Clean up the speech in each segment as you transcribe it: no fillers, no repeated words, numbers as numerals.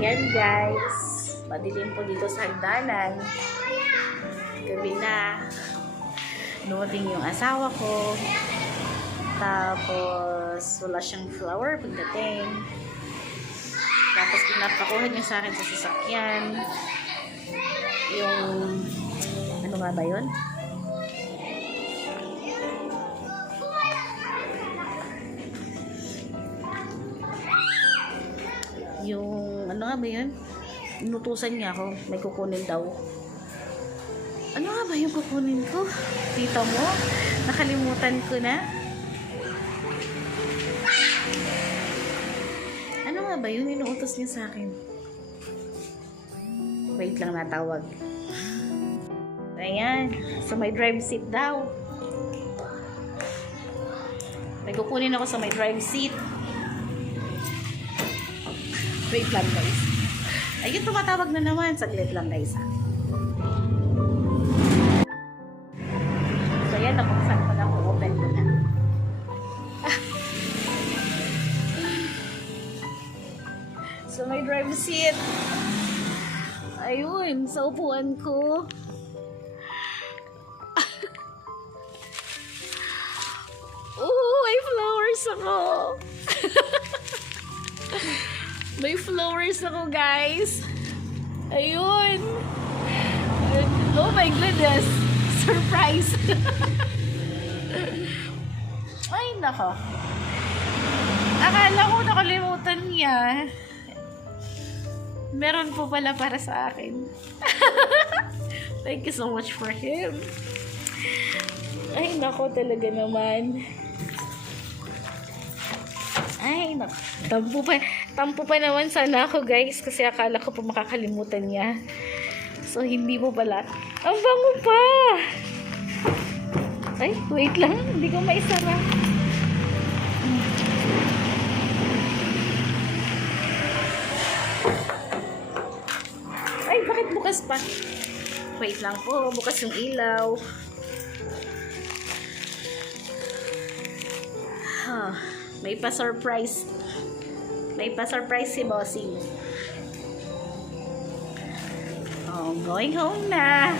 Ayan guys, madilim po dito sa hagdanan. Gabi na. Dumating yung asawa ko. Tapos wala siyang flower pagdating. Tapos pinapakuha niya sa akin sa sasakyan. Yung ano nga ba yun? Yung ano nga ba yun? Inutusan niya ako, may kukunin daw. Ano nga ba yung kukunin ko? Tita mo? Nakalimutan ko na. Ano nga ba yun? Inuutos niya sa akin. Wait lang, natawag. Ayan. So may drive seat daw. May kukunin ako sa may drive seat. Wait lang guys. Ayun, tumatawag na naman. Saglit lang guys ha. So yan, napaksan ko na kung open ko na. So may drive seat. Ayun, sa upuan ko. Oh, may flowers ako. May flowers ako, guys. Ayun. Oh my goodness. Surprise. Ay, nako. Akala ko nakalimutan niya. Meron po pala para sa akin. Thank you so much for him. Ay, nako talaga naman. Ay, nako. Tampo pa naman sana ako guys kasi akala ko pa makakalimutan niya. So, hindi mo pala. Ang bango pa! Ay, wait lang. Hindi ko maisara. Ay, bakit bukas pa? Wait lang po. Bukas yung ilaw. May pa-surprise. May pa-surprise si Bossing. Oh, going home na.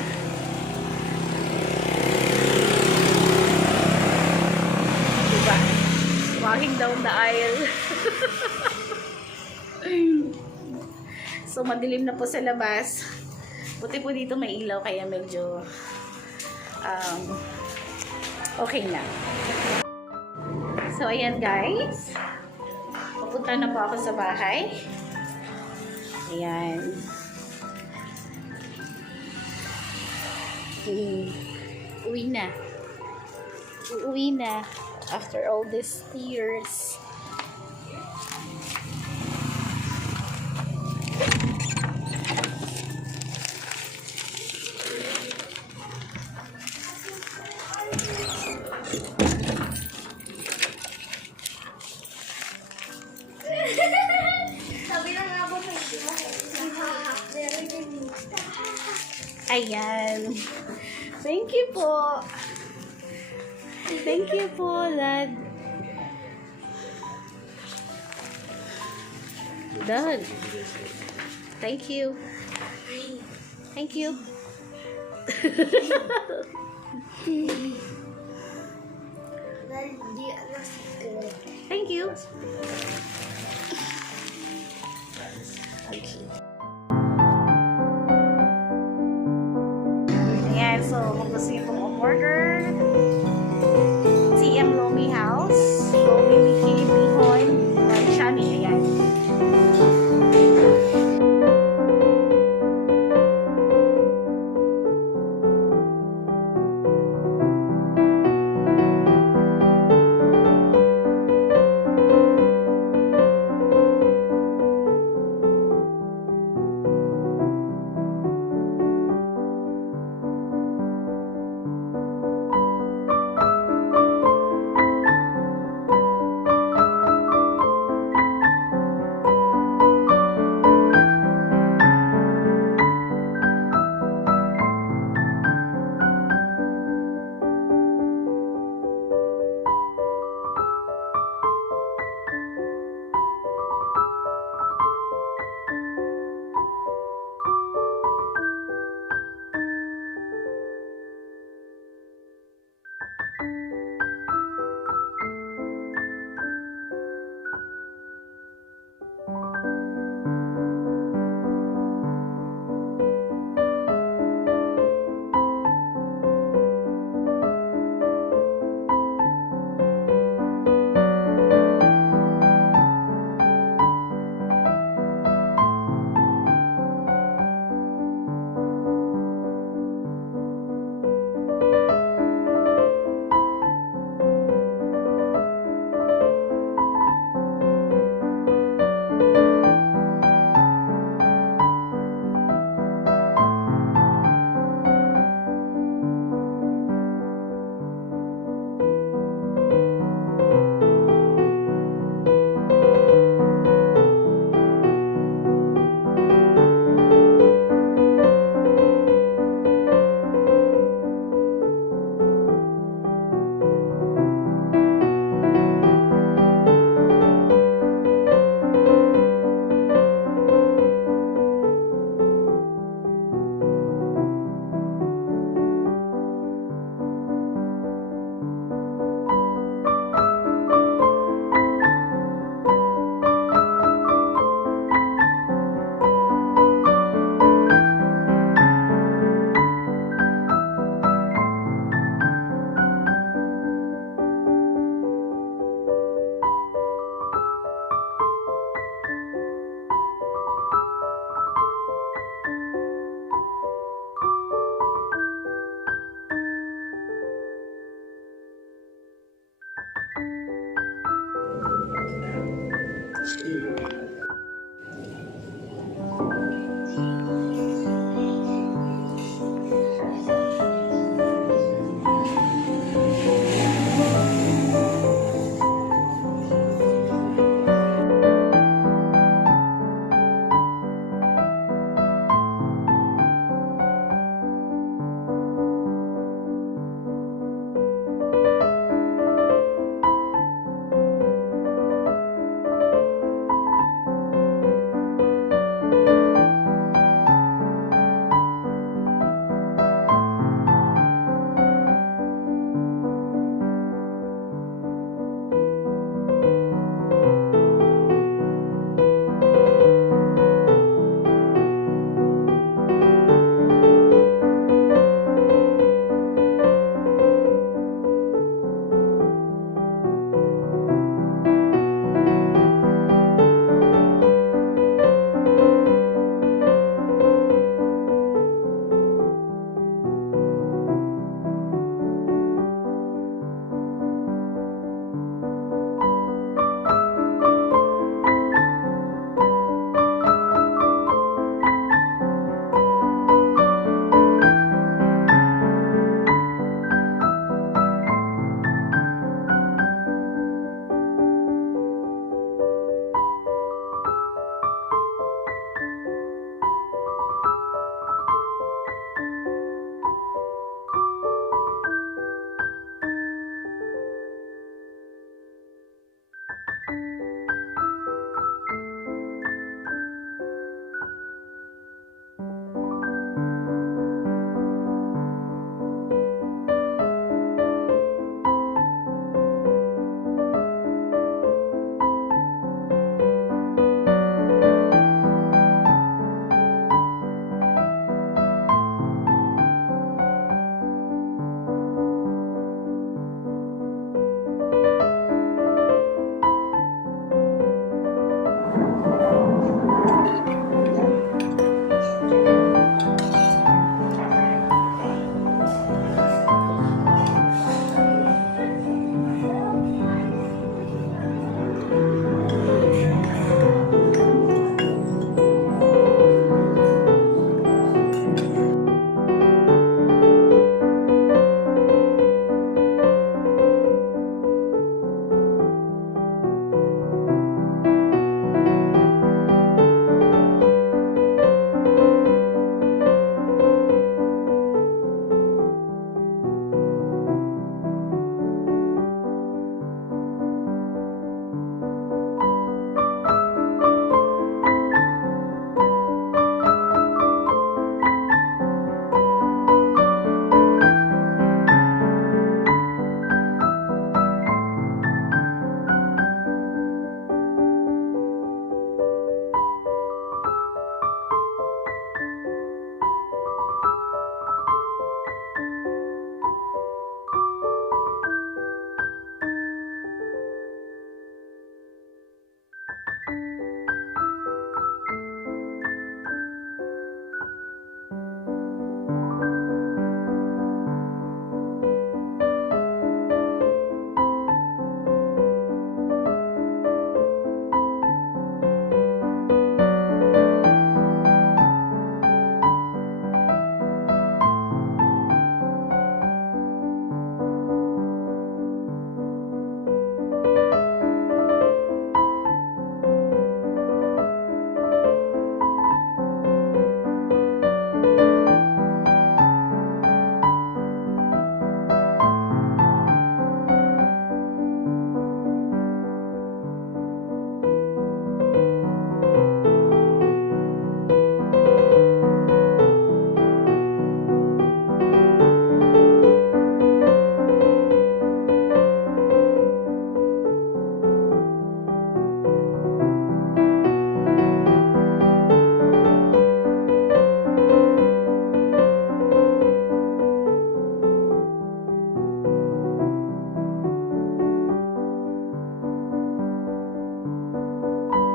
Diba? Walking down the aisle. So, madilim na po sa labas. Buti po dito may ilaw kaya medyo okay na. So, ayan guys. Pupunta na po ako sa bahay. Ayan. Uwi na. Uuwi na. After all these tears. Ayan. Thank you po. Thank you po, Dad. Dad. Thank you. Thank you. Thank you. Okay. Ayan, so kung gusto niyo pong umorder, TM Lomi House, Lomi Bikini Bihon, or Chami, ayan.